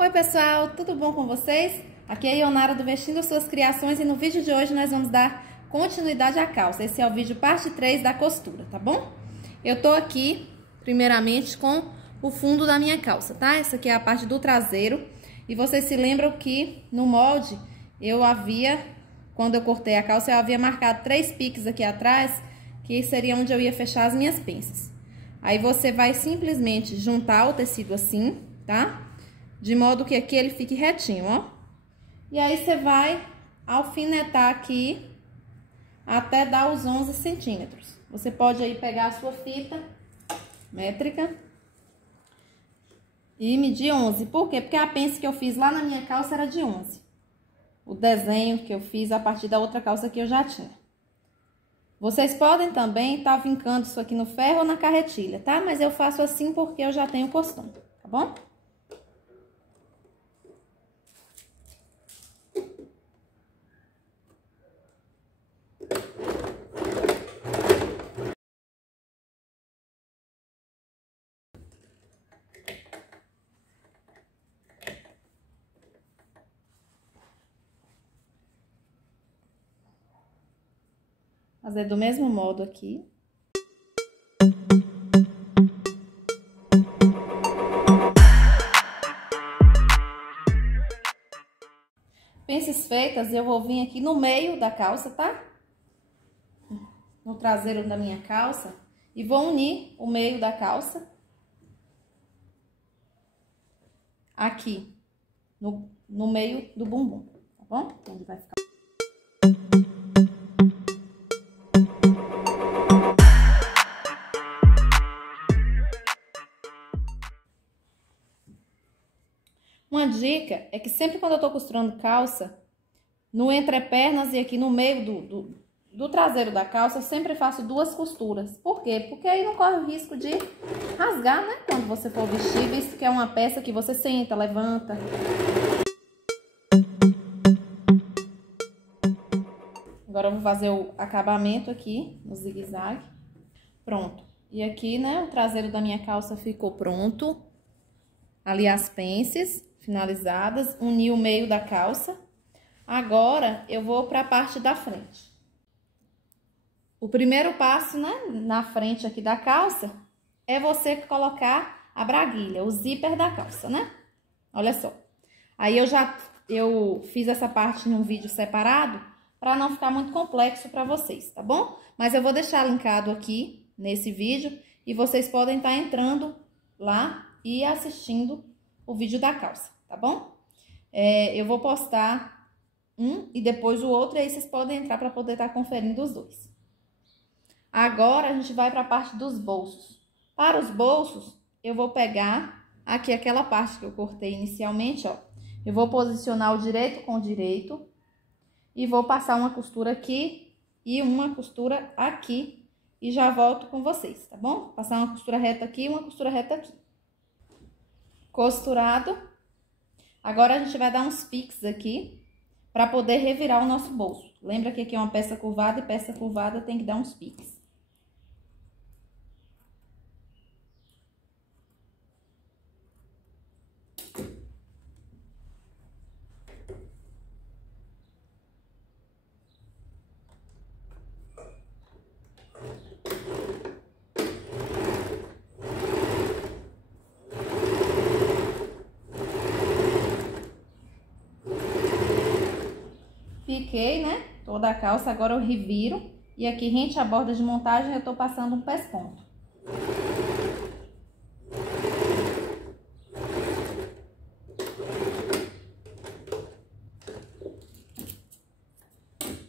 Oi pessoal, tudo bom com vocês? Aqui é a Ionara do Vestindo Suas Criações e no vídeo de hoje nós vamos dar continuidade à calça. Esse é o vídeo parte 3 da costura, tá bom? Eu tô aqui, primeiramente, com o fundo da minha calça, tá? Essa aqui é a parte do traseiro. E vocês se lembram que no molde quando eu cortei a calça, eu havia marcado 3 piques aqui atrás, que seria onde eu ia fechar as minhas penças. Aí você vai simplesmente juntar o tecido assim, tá? De modo que aqui ele fique retinho, ó. E aí você vai alfinetar aqui até dar os 11 centímetros. Você pode aí pegar a sua fita métrica e medir 11. Por quê? Porque a pence que eu fiz lá na minha calça era de 11. O desenho que eu fiz a partir da outra calça que eu já tinha. Vocês podem também estar vincando isso aqui no ferro ou na carretilha, tá? Mas eu faço assim porque eu já tenho costume, tá bom? Fazer do mesmo modo aqui. Pences feitas, eu vou vir aqui no meio da calça, tá? No traseiro da minha calça. E vou unir o meio da calça aqui, no meio do bumbum, tá bom? Onde vai ficar. Uma dica é que sempre quando eu tô costurando calça, no entrepernas e aqui no meio do traseiro da calça, eu sempre faço 2 costuras. Por quê? Porque aí não corre o risco de rasgar, né? Quando você for vestir, visto que é uma peça que você senta, levanta. Agora eu vou fazer o acabamento aqui no zigue-zague. Pronto. E aqui, né, o traseiro da minha calça ficou pronto. Ali as pences finalizadas, uni o meio da calça. Agora, eu vou para a parte da frente. O primeiro passo, né, na frente aqui da calça, é você colocar a braguilha, o zíper da calça, né? Olha só. Aí eu fiz essa parte em um vídeo separado, para não ficar muito complexo para vocês, tá bom? Mas eu vou deixar linkado aqui, nesse vídeo, e vocês podem estar entrando lá e assistindo o vídeo da calça, tá bom? Eu vou postar um e depois o outro, e aí vocês podem entrar para poder estar conferindo os dois. Agora, a gente vai para a parte dos bolsos. Para os bolsos, eu vou pegar aqui aquela parte que eu cortei inicialmente, ó. Eu vou posicionar o direito com o direito e vou passar uma costura aqui e uma costura aqui e já volto com vocês, tá bom? Passar uma costura reta aqui e uma costura reta aqui. Costurado. Agora, a gente vai dar uns piques aqui para poder revirar o nosso bolso. Lembra que aqui é uma peça curvada e peça curvada tem que dar uns piques. Piquei, né? Toda a calça, agora eu reviro. E aqui, rente à borda de montagem, eu tô passando um pesponto.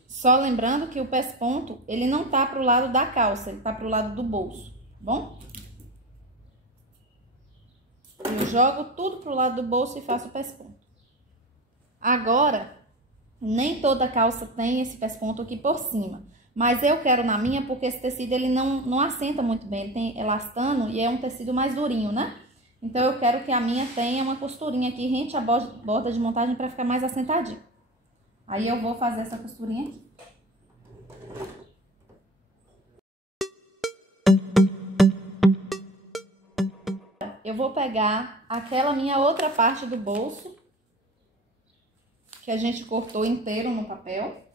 Só lembrando que o pesponto, ele não tá pro lado da calça, ele tá pro lado do bolso, tá bom? Eu jogo tudo pro lado do bolso e faço o pesponto. Agora, nem toda calça tem esse pesponto aqui por cima. Mas eu quero na minha porque esse tecido ele não assenta muito bem. Ele tem elastano e é um tecido mais durinho, né? Então eu quero que a minha tenha uma costurinha aqui rente à borda de montagem para ficar mais assentadinho. Aí eu vou fazer essa costurinha aqui. eu vou pegar aquela minha outra parte do bolso, que a gente cortou inteiro no papel.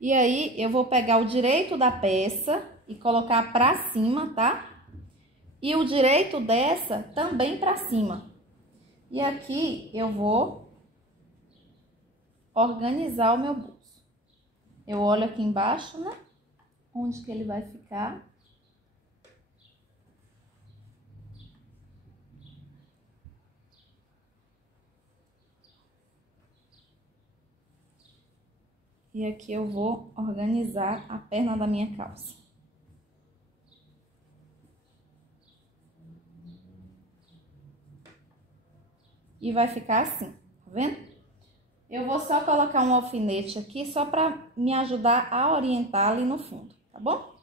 E aí, eu vou pegar o direito da peça e colocar pra cima, tá? E o direito dessa também pra cima. E aqui, eu vou organizar o meu bolso. Eu olho aqui embaixo, né? Onde que ele vai ficar. E aqui eu vou organizar a perna da minha calça. E vai ficar assim, tá vendo? Eu vou só colocar um alfinete aqui, só pra me ajudar a orientar ali no fundo, tá bom?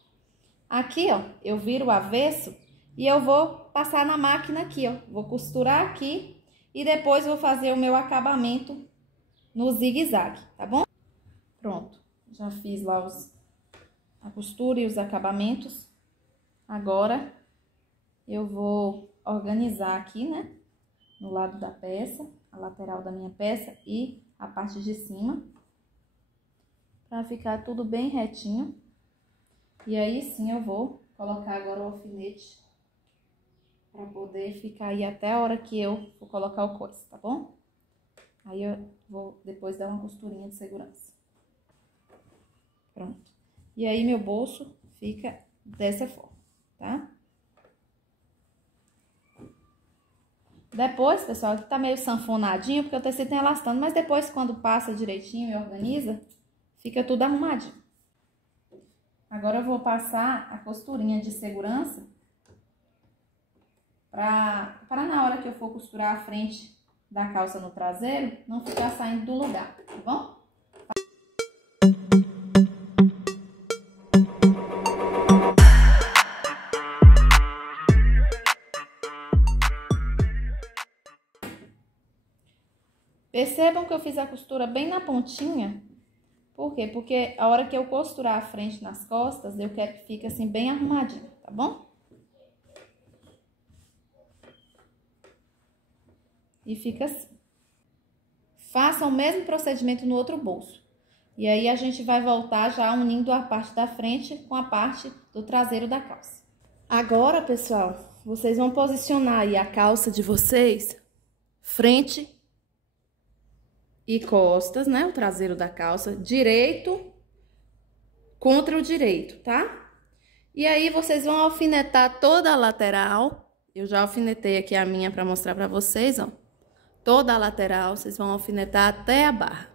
Aqui, ó, eu viro o avesso e eu vou passar na máquina aqui, ó. Vou costurar aqui e depois vou fazer o meu acabamento no zigue-zague, tá bom? Pronto, já fiz lá a costura e os acabamentos. Agora, eu vou organizar aqui, né? No lado da peça, a lateral da minha peça e a parte de cima. Pra ficar tudo bem retinho. E aí, sim, eu vou colocar agora o alfinete. Pra poder ficar aí até a hora que eu vou colocar o coice, tá bom? Aí, eu vou depois dar uma costurinha de segurança. Pronto. E aí, meu bolso fica dessa forma, tá? Depois, pessoal, aqui tá meio sanfonadinho, porque o tecido tem elastano, mas depois, quando passa direitinho e organiza, fica tudo arrumadinho. Agora, eu vou passar a costurinha de segurança para na hora que eu for costurar a frente da calça no traseiro, não ficar saindo do lugar, tá bom? Percebam que eu fiz a costura bem na pontinha. Por quê? Porque a hora que eu costurar a frente nas costas, eu quero que fique assim bem arrumadinho, tá bom? E fica assim. Faça o mesmo procedimento no outro bolso. E aí, a gente vai voltar já unindo a parte da frente com a parte do traseiro da calça. Agora, pessoal, vocês vão posicionar aí a calça de vocês frente e costas, né? O traseiro da calça, direito contra o direito, tá? E aí, vocês vão alfinetar toda a lateral. Eu já alfinetei aqui a minha pra mostrar pra vocês, ó. Toda a lateral, vocês vão alfinetar até a barra.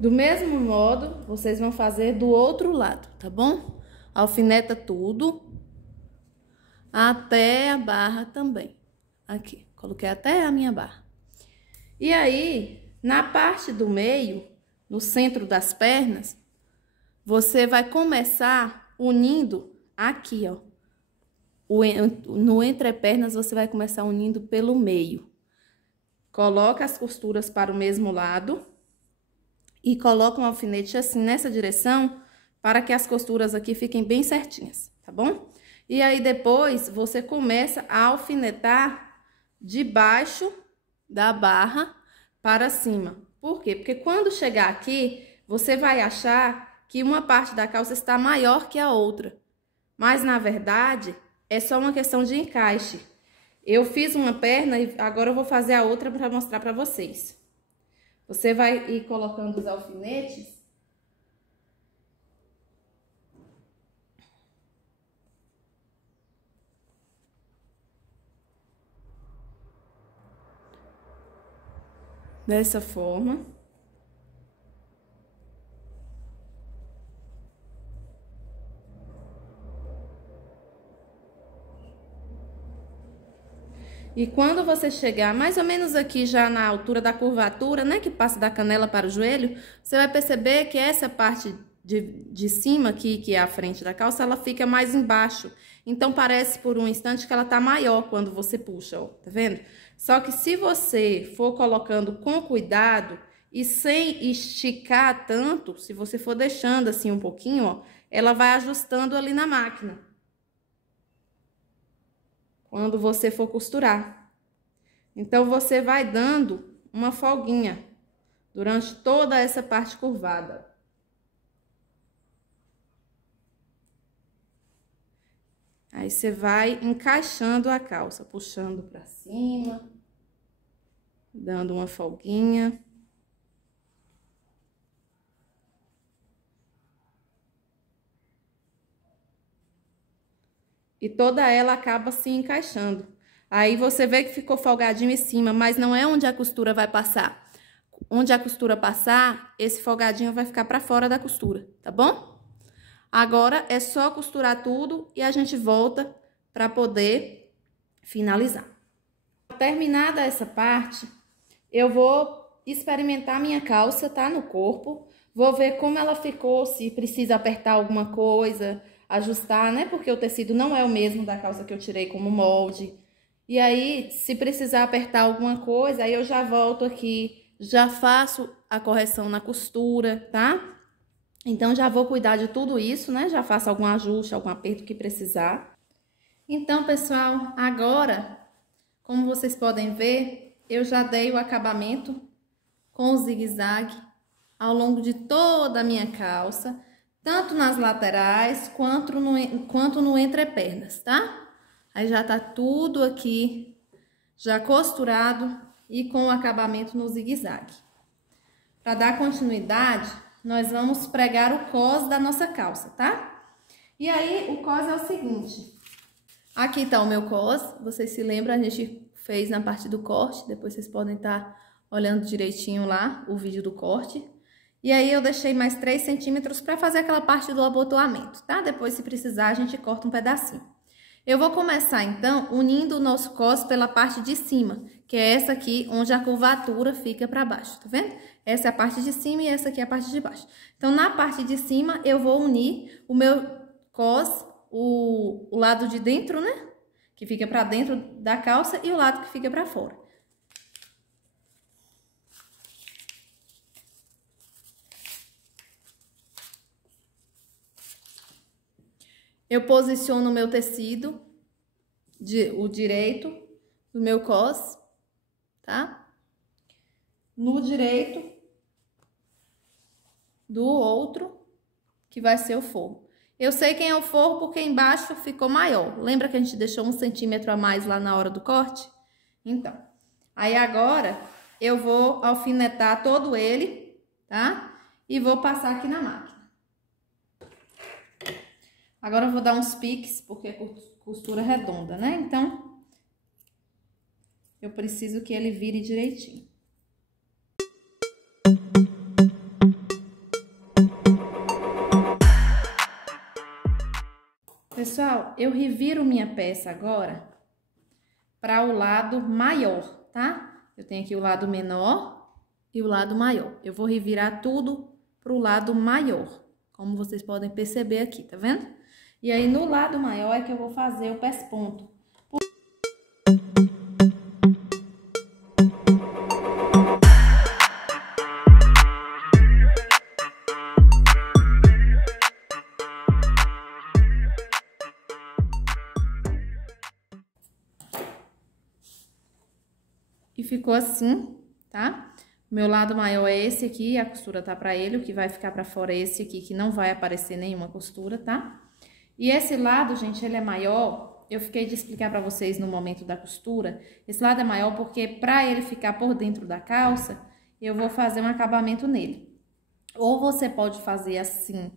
Do mesmo modo, vocês vão fazer do outro lado, tá bom? Alfineta tudo até a barra também. Aqui, coloquei até a minha barra. E aí, na parte do meio, no centro das pernas, você vai começar unindo aqui, ó. No entrepernas, você vai começar unindo pelo meio. Coloca as costuras para o mesmo lado e coloca um alfinete assim nessa direção para que as costuras aqui fiquem bem certinhas, tá bom? E aí, depois, você começa a alfinetar de baixo da barra para cima. Por quê? Porque quando chegar aqui, você vai achar que uma parte da calça está maior que a outra. Mas, na verdade, é só uma questão de encaixe. Eu fiz uma perna e agora eu vou fazer a outra para mostrar para vocês. Você vai ir colocando os alfinetes. Dessa forma. E quando você chegar mais ou menos aqui já na altura da curvatura, né, que passa da canela para o joelho, você vai perceber que essa parte de cima aqui, que é a frente da calça, ela fica mais embaixo. Então, parece por um instante que ela tá maior quando você puxa, ó, tá vendo? Só que se você for colocando com cuidado e sem esticar tanto, se você for deixando assim um pouquinho, ó, ela vai ajustando ali na máquina. Quando você for costurar. Então, você vai dando uma folguinha durante toda essa parte curvada. Aí, você vai encaixando a calça, puxando pra cima, dando uma folguinha. E toda ela acaba se encaixando. Aí você vê que ficou folgadinho em cima, mas não é onde a costura vai passar. Onde a costura passar, esse folgadinho vai ficar pra fora da costura, tá bom? Agora é só costurar tudo e a gente volta pra poder finalizar. Terminada essa parte, eu vou experimentar minha calça, tá? No corpo. Vou ver como ela ficou, se precisa apertar alguma coisa, ajustar, né? Porque o tecido não é o mesmo da calça que eu tirei como molde. E aí, se precisar apertar alguma coisa, aí eu já volto aqui, já faço a correção na costura, tá? Então, já vou cuidar de tudo isso, né? Já faço algum ajuste, algum aperto que precisar. Então, pessoal, agora, como vocês podem ver, eu já dei o acabamento com o zigue-zague ao longo de toda a minha calça, tanto nas laterais quanto no entrepernas, tá? Aí já tá tudo aqui já costurado e com o acabamento no zigue-zague. Para dar continuidade, nós vamos pregar o cos da nossa calça, tá? E aí, o cos é o seguinte. Aqui tá o meu cos, vocês se lembram, a gente fez na parte do corte, depois vocês podem estar olhando direitinho lá o vídeo do corte. E aí, eu deixei mais 3 centímetros para fazer aquela parte do abotoamento, tá? Depois, se precisar, a gente corta um pedacinho. Eu vou começar, então, unindo o nosso cos pela parte de cima, que é essa aqui, onde a curvatura fica para baixo, tá vendo? Essa é a parte de cima e essa aqui é a parte de baixo. Então, na parte de cima, eu vou unir o meu cos, o lado de dentro, né? Que fica para dentro da calça e o lado que fica para fora. Eu posiciono o meu tecido, o direito do meu cos, tá? No direito do outro, que vai ser o forro. Eu sei quem é o forro porque embaixo ficou maior. Lembra que a gente deixou 1 centímetro a mais lá na hora do corte? Então, aí agora eu vou alfinetar todo ele, tá? E vou passar aqui na máquina. Agora eu vou dar uns piques, porque é costura redonda, né? Então, eu preciso que ele vire direitinho. Pessoal, eu reviro minha peça agora para o lado maior, tá? Eu tenho aqui o lado menor e o lado maior. Eu vou revirar tudo para o lado maior, como vocês podem perceber aqui, tá vendo? E aí, no lado maior é que eu vou fazer o pesponto. E ficou assim, tá? O meu lado maior é esse aqui, a costura tá pra ele, o que vai ficar pra fora é esse aqui, que não vai aparecer nenhuma costura, tá? E esse lado, gente, ele é maior, eu fiquei de explicar pra vocês no momento da costura, esse lado é maior porque pra ele ficar por dentro da calça, eu vou fazer um acabamento nele. Ou você pode fazer assim,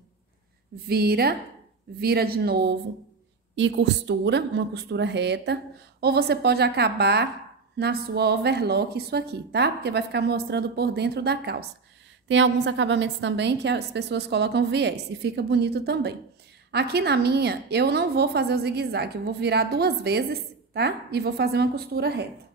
vira de novo e costura, uma costura reta, ou você pode acabar na sua overlock isso aqui, tá? Porque vai ficar mostrando por dentro da calça. Tem alguns acabamentos também que as pessoas colocam viés e fica bonito também. Aqui na minha, eu não vou fazer o zigue-zague, eu vou virar 2 vezes, tá? E vou fazer uma costura reta.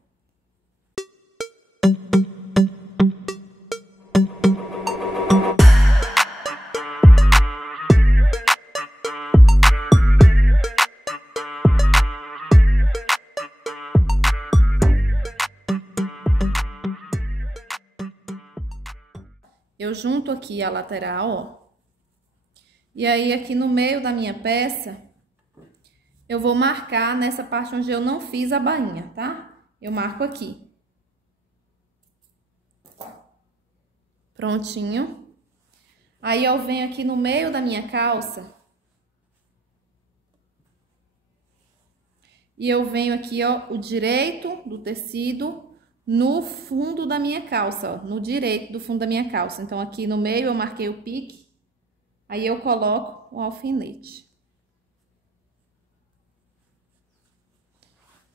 Eu junto aqui a lateral, ó. E aí, aqui no meio da minha peça, eu vou marcar nessa parte onde eu não fiz a bainha, tá? Eu marco aqui. Prontinho. Aí, eu venho aqui no meio da minha calça. E eu venho aqui, ó, o direito do tecido no fundo da minha calça, ó, no direito do fundo da minha calça. Então, aqui no meio eu marquei o pique, aí eu coloco o alfinete.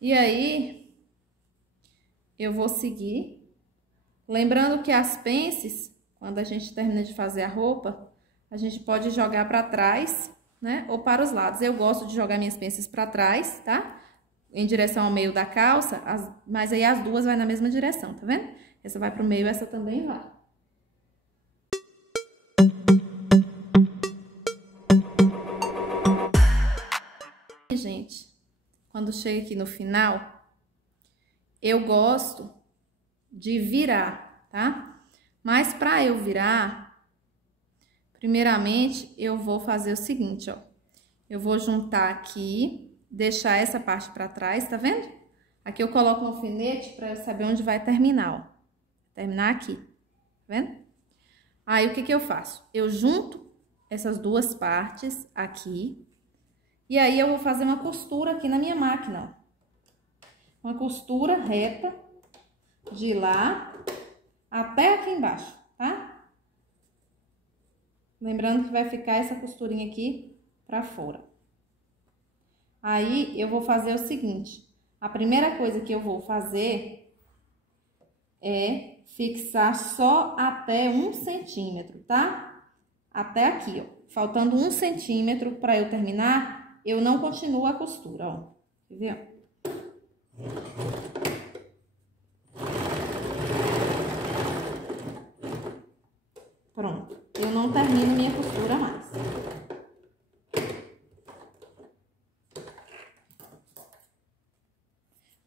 E aí, eu vou seguir. Lembrando que as pences, quando a gente termina de fazer a roupa, a gente pode jogar pra trás, né, ou para os lados. Eu gosto de jogar minhas pences pra trás, tá? Em direção ao meio da calça, mas aí as duas vai na mesma direção, tá vendo? Essa vai pro meio, essa também vai. Gente, quando chega aqui no final, eu gosto de virar, tá? Mas pra eu virar, primeiramente, eu vou fazer o seguinte, ó. Eu vou juntar aqui, deixar essa parte pra trás, tá vendo? Aqui eu coloco um alfinete pra eu saber onde vai terminar, ó. Terminar aqui, tá vendo? Aí, o que que eu faço? Eu junto essas duas partes aqui. E aí, eu vou fazer uma costura aqui na minha máquina, ó. Uma costura reta de lá até aqui embaixo, tá? Lembrando que vai ficar essa costurinha aqui pra fora. Aí, eu vou fazer o seguinte, a primeira coisa que eu vou fazer é fixar só até 1 centímetro, tá? Até aqui, ó. Faltando 1 centímetro pra eu terminar, eu não continuo a costura, ó. Quer ver, ó? Pronto. Eu não termino minha costura mais.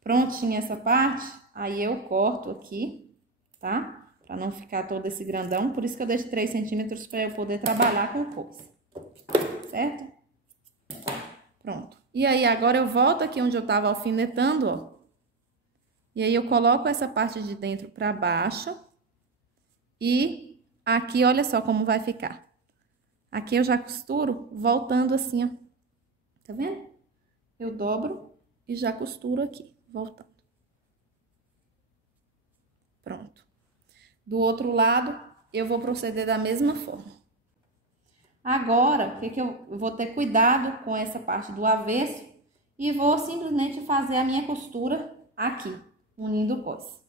Prontinha essa parte, aí eu corto aqui, tá? Pra não ficar todo esse grandão, por isso que eu deixo 3 centímetros pra eu poder trabalhar com coisa, certo? Pronto. E aí, agora eu volto aqui onde eu tava alfinetando, ó. E aí, eu coloco essa parte de dentro pra baixo. E aqui, olha só como vai ficar. Aqui eu já costuro voltando assim, ó. Tá vendo? Eu dobro e já costuro aqui. Voltando. Pronto. Do outro lado, eu vou proceder da mesma forma. Agora, o que eu vou ter cuidado com essa parte do avesso e vou simplesmente fazer a minha costura aqui, unindo o cos.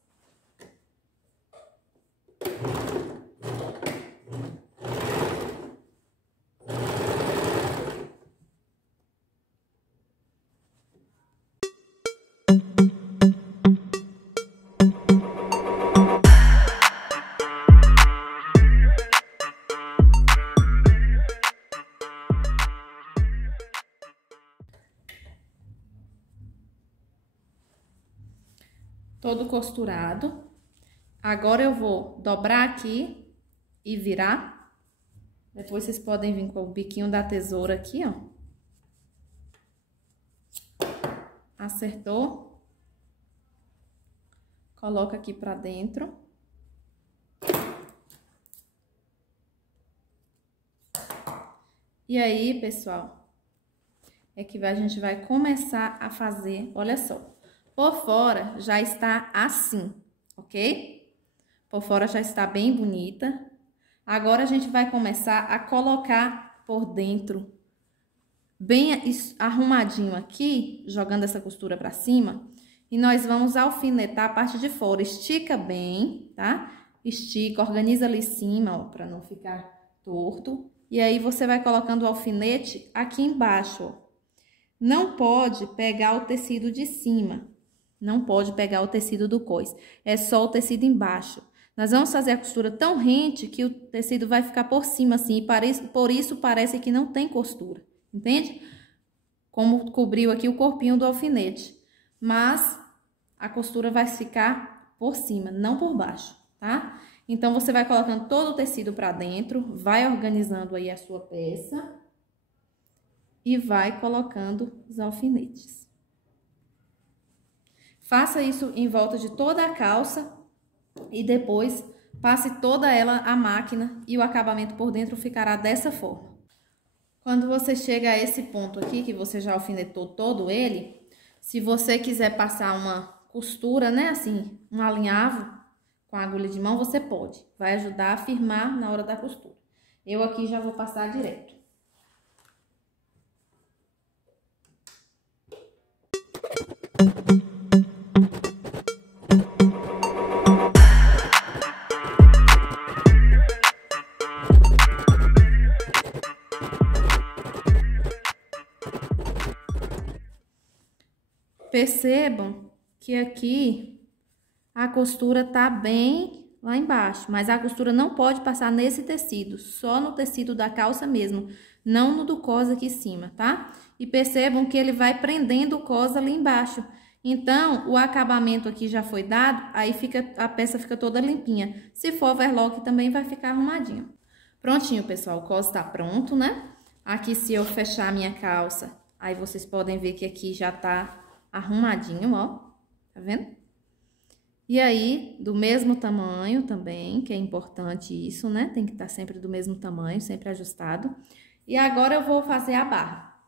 Todo costurado. Agora eu vou dobrar aqui e virar. Depois vocês podem vir com o biquinho da tesoura aqui, ó. Acertou. Coloca aqui pra dentro. E aí, pessoal, é que a gente vai começar a fazer, olha só. Por fora já está assim, ok? Por fora já está bem bonita. Agora a gente vai começar a colocar por dentro, bem arrumadinho aqui, jogando essa costura pra cima. E nós vamos alfinetar a parte de fora. Estica bem, tá? Estica, organiza ali em cima, ó, pra não ficar torto. E aí você vai colocando o alfinete aqui embaixo, ó. Não pode pegar o tecido de cima. Não pode pegar o tecido do cós, é só o tecido embaixo. Nós vamos fazer a costura tão rente que o tecido vai ficar por cima assim, e por isso parece que não tem costura, entende? Como cobriu aqui o corpinho do alfinete. Mas a costura vai ficar por cima, não por baixo, tá? Então, você vai colocando todo o tecido pra dentro, vai organizando aí a sua peça e vai colocando os alfinetes. Faça isso em volta de toda a calça e depois passe toda ela à máquina e o acabamento por dentro ficará dessa forma. Quando você chega a esse ponto aqui, que você já alfinetou todo ele, se você quiser passar uma costura, né, assim, um alinhavo com a agulha de mão, você pode. Vai ajudar a firmar na hora da costura. Eu aqui já vou passar direto. Percebam que aqui a costura tá bem lá embaixo, mas a costura não pode passar nesse tecido, só no tecido da calça mesmo, não no do cos aqui em cima, tá? E percebam que ele vai prendendo o cos ali embaixo. Então, o acabamento aqui já foi dado, aí a peça fica toda limpinha. Se for overlock, também vai ficar arrumadinho. Prontinho, pessoal, o cos tá pronto, né? Aqui, se eu fechar a minha calça, aí vocês podem ver que aqui já tá arrumadinho, ó, tá vendo? E aí, do mesmo tamanho também, que é importante isso, né? Tem que estar sempre do mesmo tamanho, sempre ajustado. E agora eu vou fazer a barra.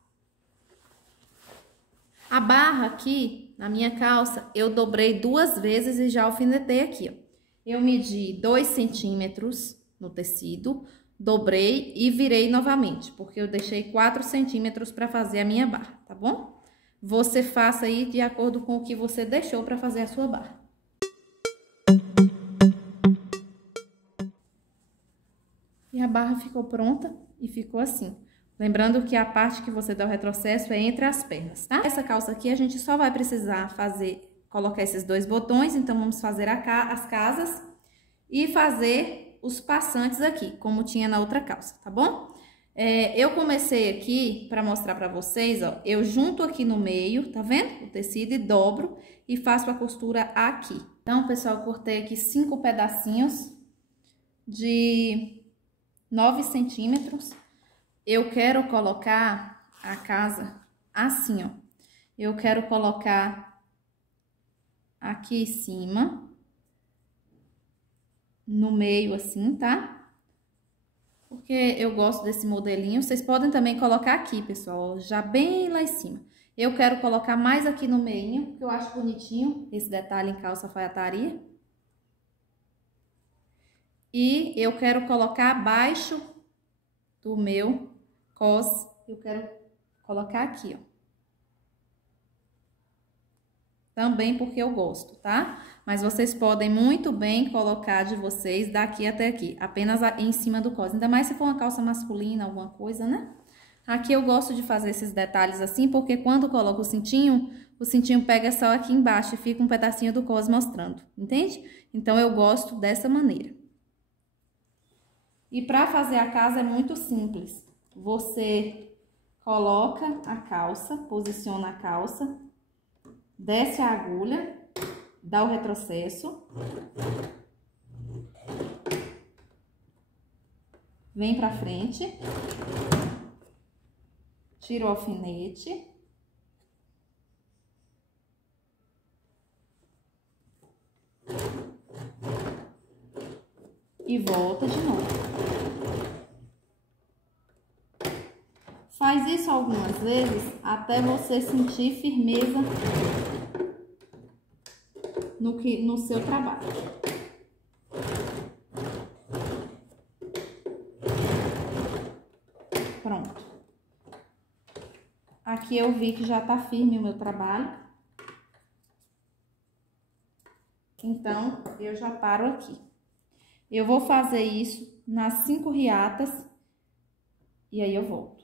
A barra aqui, na minha calça, eu dobrei 2 vezes e já alfinetei aqui, ó. Eu medi 2 centímetros no tecido, dobrei e virei novamente, porque eu deixei 4 centímetros para fazer a minha barra, tá bom? Você faça aí de acordo com o que você deixou para fazer a sua barra. E a barra ficou pronta e ficou assim. Lembrando que a parte que você dá o retrocesso é entre as pernas, tá? Essa calça aqui a gente só vai precisar colocar esses 2 botões, então vamos fazer as casas e fazer os passantes aqui, como tinha na outra calça, tá bom? Eu comecei aqui para mostrar para vocês, ó, eu junto aqui no meio, tá vendo? O tecido e dobro e faço a costura aqui. Então, pessoal, eu cortei aqui 5 pedacinhos de 9 centímetros. Eu quero colocar a casa assim, ó. Eu quero colocar aqui em cima, no meio assim, tá? Porque eu gosto desse modelinho. Vocês podem também colocar aqui, pessoal, já bem lá em cima. Eu quero colocar mais aqui no meio, porque eu acho bonitinho esse detalhe em calça alfaiataria. E eu quero colocar abaixo do meu cos, eu quero colocar aqui, ó. Também porque eu gosto, tá? Mas vocês podem muito bem colocar de vocês daqui até aqui, apenas em cima do cos. Ainda mais se for uma calça masculina, alguma coisa, né? Aqui eu gosto de fazer esses detalhes assim, porque quando coloco o cintinho pega só aqui embaixo e fica um pedacinho do cos mostrando, entende? Então, eu gosto dessa maneira. E pra fazer a casa é muito simples. Você coloca a calça, posiciona a calça, desce a agulha, dá o retrocesso, vem pra frente, tira o alfinete, e volta de novo. Faz isso algumas vezes até você sentir firmeza no seu trabalho. Pronto. Aqui eu vi que já tá firme o meu trabalho. Então, eu já paro aqui. Eu vou fazer isso nas 5 reatas e aí eu volto.